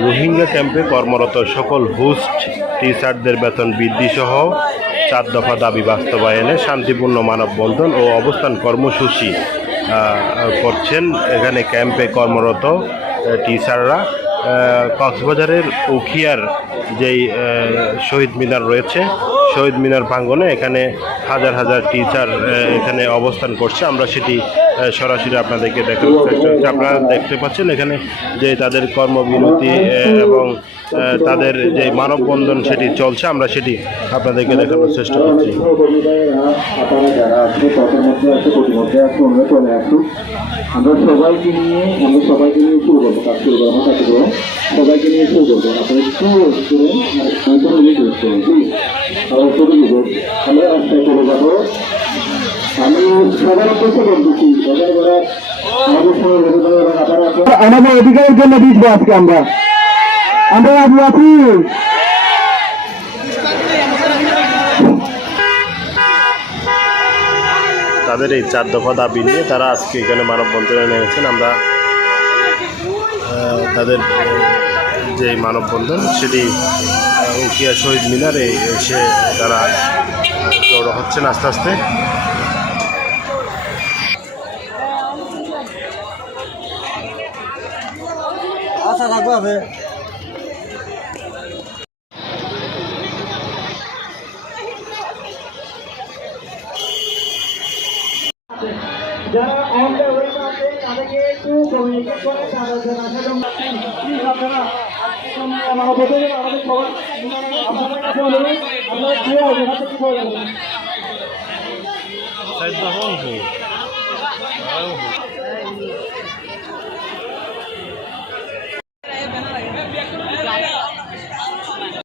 রোহিঙ্গা ক্যাম্পে কর্মরত সকল হোস্ট টিচারদের বেতন বৃদ্ধি সহ চার দফা দাবি বাস্তবায়নে শান্তিপূর্ণ মানববন্ধন ও অবস্থান কর্মসূচি করছেন। এখানে ক্যাম্পে কর্মরত টিচাররা কক্সবাজারের উখিয়ার যেই শহীদ মিনার রয়েছে শহীদ মিনার প্রাঙ্গনে এখানে হাজার হাজার টিচার এখানে অবস্থান করছে। আমরা সেটি সরাসরি আপনাদেরকে দেখানোর চেষ্টা করছি। আপনারা দেখতে পাচ্ছেন এখানে যে তাদের কর্মবিরতি এবং তাদের যে মানববন্ধন সেটি চলছে আমরা সেটি আপনাদেরকে দেখানোর চেষ্টা করছি। আপনারা যারা আছে পথের মধ্যে আছে প্রতিমধ্যে আছে অন্য চলে আসুন আমরা সবাইকে নিয়ে আমরা সবাইকে নিয়ে শুরু করব কাজ শুরু করব আমার কাছে করব সবাইকে নিয়ে শুরু করব আপনারা একটু করুন করুন প্লিজ আমরা শুরু করব। আমরা রাস্তায় চলে যাব। আমি সবার উদ্দেশ্যে বলতেছি যাদের যারা আমাদের সঙ্গে আপনারা আমাদের অধিকারের জন্য দিচ্ছি আজকে আমরা। আমরা রাজি আছি তাদের এই চার দফা দাবি নিয়ে তারা আজকে এখানে মানববন্ধনে নেমেছেন। আমরা তাদের যে মানববন্ধন সেটি উকিয়া শহীদ মিনারে এসে তারা জড়ো হচ্ছেন আস্তে আস্তে। আচ্ছা থাকব যারা অন দ্য ওয়ে আছে, তাদেরকে একটু কমিউনিকেট করে তাদের জন্য আসলে আপনারা আমার বলতে গেলে আমাদের সবার আপনাদের কাছে অনুরোধ, আপনারা কি হবে হাতে কি করবেন